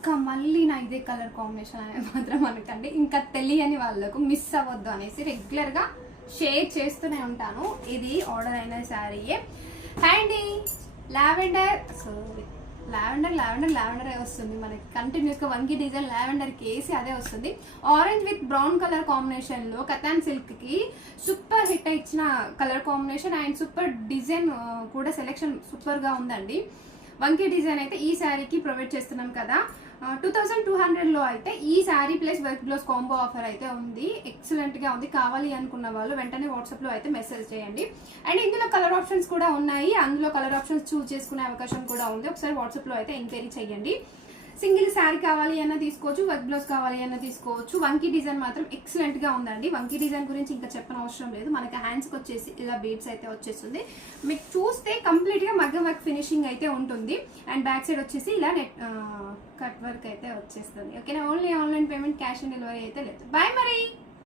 అక్క మళ్ళీ నా ఇదే కలర్ కాంబినేషన్ అనేది మాత్రం అనకండి. ఇంకా తెలియని వాళ్ళకు మిస్ అవ్వద్దు అనేసి రెగ్యులర్గా షేర్ చేస్తూనే ఉంటాను. ఇది ఆర్డర్ అయిన శారీయే. అండ్ లావెండర్ వస్తుంది మనకి కంటిన్యూస్గా వంకి డిజైన్ లావెండర్కి వేసి అదే వస్తుంది. ఆరెంజ్ విత్ బ్రౌన్ కలర్ కాంబినేషన్లో కతాన్ సిల్క్కి సూపర్ హిట్ ఇచ్చిన colour combination and super design కూడా సెలెక్షన్ సూపర్గా ఉందండి. వంకీ డిజైన్ అయితే ఈ శారీకి ప్రొవైడ్ చేస్తున్నాం కదా. 2200లో అయితే ఈ sari plus work blouse combo offer అయితే ఉంది. ఎక్సలెంట్గా ఉంది. కావాలి అనుకున్న వాళ్ళు వెంటనే వాట్సాప్లో అయితే మెసేజ్ చేయండి. అండ్ ఇందులో కలర్ ఆప్షన్స్ కూడా ఉన్నాయి. అందులో కలర్ ఆప్షన్స్ చూస్ చేసుకునే అవకాశం కూడా ఉంది. ఒకసారి వాట్సాప్లో అయితే ఎంక్వైరీ చేయండి. సింగిల్ శారీ కావాలి అన్న తీసుకోవచ్చు, వర్క్ బ్లౌజ్ కావాలి అన్న తీసుకోవచ్చు. వంకీ డిజైన్ మాత్రం ఎక్సలెంట్గా ఉందండి. వంకీ డిజైన్ గురించి ఇంకా చెప్పనవసరం లేదు. మనకి హ్యాండ్స్కి వచ్చేసి ఇలా బీడ్స్ అయితే వచ్చేస్తుంది. మీకు చూస్తే కంప్లీట్గా మగ్గం వర్క్ ఫినిషింగ్ అయితే ఉంటుంది. అండ్ బ్యాక్ సైడ్ వచ్చేసి ఇలా నెట్ కట్ వర్క్ అయితే వచ్చేస్తుంది. ఓకేనా. Only online payment, cash on delivery అయితే లేదు. బాయ్ మరి.